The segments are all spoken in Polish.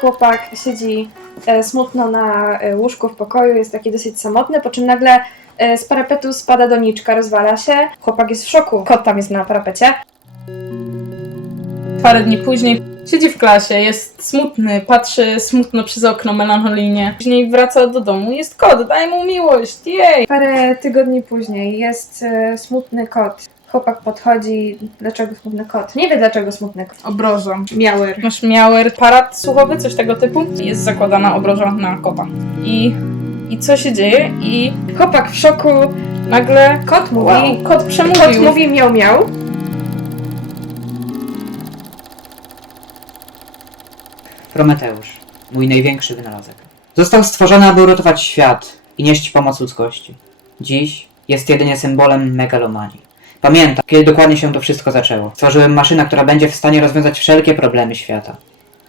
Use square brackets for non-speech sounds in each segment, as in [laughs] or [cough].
chłopak siedzi e, smutno na e, łóżku w pokoju, jest taki dosyć samotny, po czym nagle e, z parapetu spada doniczka, rozwala się. Chłopak jest w szoku, kot tam jest na parapecie. Parę dni później siedzi w klasie, jest smutny, patrzy smutno przez okno, melancholijnie. Później wraca do domu, jest kot, daj mu miłość, jej! Parę tygodni później jest smutny kot. Chłopak podchodzi, dlaczego smutny kot? Nie wie dlaczego smutny kot. Obroża. Miały. Masz miauer, parat słuchowy, coś tego typu. Jest zakładana obroża na kota. I, I co się dzieje? I Chłopak w szoku, nagle kot mówi, wow, kot przemówił. kot mówi miał miał. Prometeusz, mój największy wynalazek. Został stworzony, aby uratować świat i nieść pomoc ludzkości. Dziś jest jedynie symbolem megalomanii. Pamiętam, kiedy dokładnie się to wszystko zaczęło. Stworzyłem maszynę, która będzie w stanie rozwiązać wszelkie problemy świata.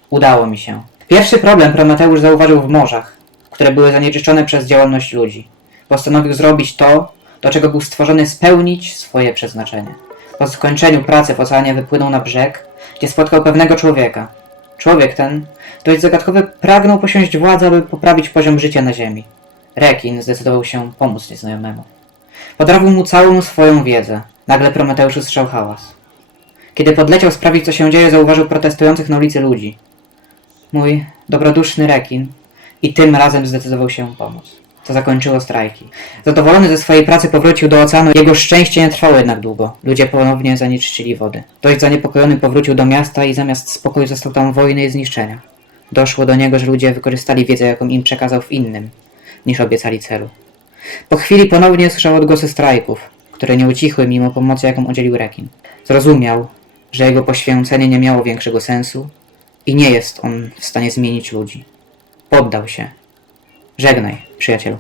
Udało mi się. Pierwszy problem Prometeusz zauważył w morzach, które były zanieczyszczone przez działalność ludzi. Postanowił zrobić to, do czego był stworzony spełnić swoje przeznaczenie. Po skończeniu pracy w oceanie wypłynął na brzeg, gdzie spotkał pewnego człowieka. Człowiek ten, dość zagadkowy, pragnął posiąść władzę, aby poprawić poziom życia na Ziemi. Rekin zdecydował się pomóc nieznajomemu. Podrawił mu całą swoją wiedzę. Nagle Prometeusz usłyszał hałas. Kiedy podleciał sprawdzić, co się dzieje, zauważył protestujących na ulicy ludzi. Mój dobroduszny rekin i tym razem zdecydował się pomóc. To zakończyło strajki. Zadowolony ze swojej pracy powrócił do oceanu. Jego szczęście nie trwało jednak długo. Ludzie ponownie zanieczyścili wodę. Dość zaniepokojony powrócił do miasta i zamiast spokoju został tam wojny i zniszczenia. Doszło do niego, że ludzie wykorzystali wiedzę, jaką im przekazał w innym, niż obiecali celu. Po chwili ponownie słyszał odgłosy strajków, które nie ucichły mimo pomocy, jaką udzielił rekin. Zrozumiał, że jego poświęcenie nie miało większego sensu i nie jest on w stanie zmienić ludzi. Poddał się. Żegnaj, przyjacielu.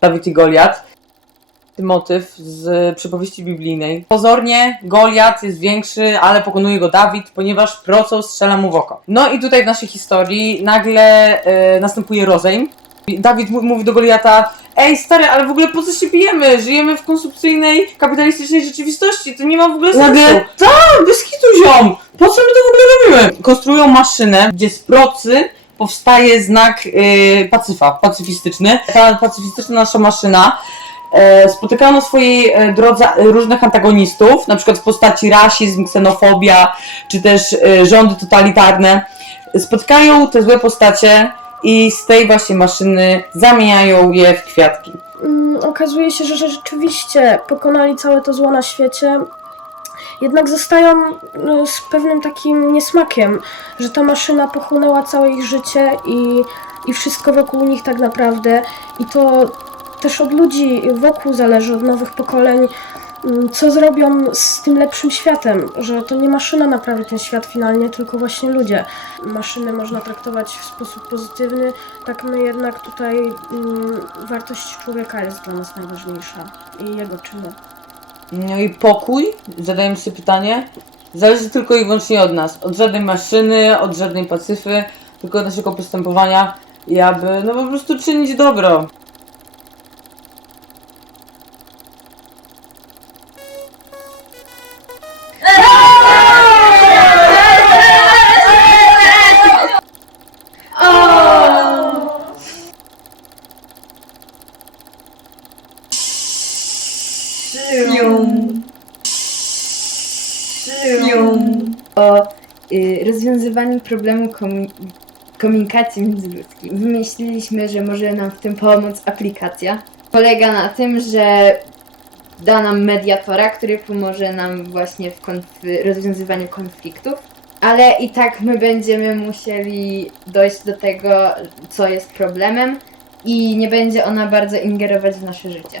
Dawid i Goliat. Motyw z przypowieści biblijnej. Pozornie Goliat jest większy, ale pokonuje go Dawid, ponieważ procą strzela mu w oko. No i tutaj w naszej historii nagle e, następuje rozejm. Dawid mówi do Goliata Ej stary, ale w ogóle po co się bijemy? Żyjemy w konsumpcyjnej, kapitalistycznej rzeczywistości, to nie ma w ogóle sensu. Nagle, tak, bez kitu ziom! Po co my to w ogóle robimy? Konstruują maszynę, gdzie z procy powstaje znak yy, pacyfa, pacyfistyczny. Ta pacyfistyczna nasza maszyna e, spotyka na swojej e, drodze różnych antagonistów, na przykład w postaci rasizm, ksenofobia, czy też e, rządy totalitarne. Spotkają te złe postacie i z tej właśnie maszyny zamieniają je w kwiatki. mm, okazuje się, że rzeczywiście pokonali całe to zło na świecie. Jednak zostają no, z pewnym takim niesmakiem, że ta maszyna pochłonęła całe ich życie i, i wszystko wokół nich tak naprawdę. I to też od ludzi wokół zależy, od nowych pokoleń, co zrobią z tym lepszym światem, że to nie maszyna naprawi ten świat finalnie, tylko właśnie ludzie. Maszyny można traktować w sposób pozytywny, tak my jednak tutaj mm, wartość człowieka jest dla nas najważniejsza i jego czyny. No i pokój, zadajemy sobie pytanie, zależy tylko i wyłącznie od nas. Od żadnej maszyny, od żadnej pacyfy, tylko od naszego postępowania i aby no po prostu czynić dobro. O y, rozwiązywaniu problemu komu- komunikacji międzyludzkiej. Wymyśliliśmy, że może nam w tym pomóc aplikacja. Polega na tym, że da nam mediatora, który pomoże nam właśnie w konf- rozwiązywaniu konfliktów. Ale i tak my będziemy musieli dojść do tego, co jest problemem i nie będzie ona bardzo ingerować w nasze życie.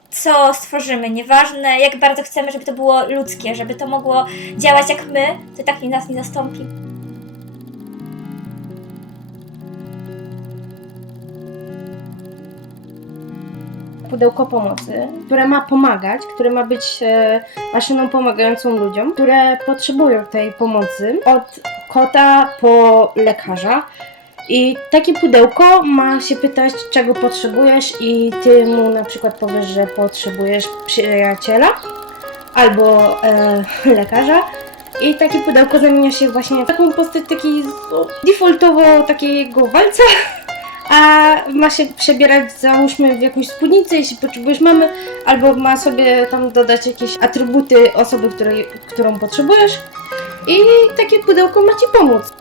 co stworzymy, nieważne jak bardzo chcemy, żeby to było ludzkie, żeby to mogło działać jak my, to i tak nas nie zastąpi. pudełko pomocy, które ma pomagać, które ma być e, maszyną pomagającą ludziom, które potrzebują tej pomocy, od kota po lekarza. I takie pudełko ma się pytać, czego potrzebujesz, i ty mu na przykład powiesz, że potrzebujesz przyjaciela albo e, [laughs] lekarza. I takie pudełko zamienia się właśnie w taką postać taki defaultowo takiego walca, [laughs] a ma się przebierać załóżmy w jakąś spódnicę, jeśli potrzebujesz mamy, albo ma sobie tam dodać jakieś atrybuty osoby, której, którą potrzebujesz i takie pudełko ma Ci pomóc.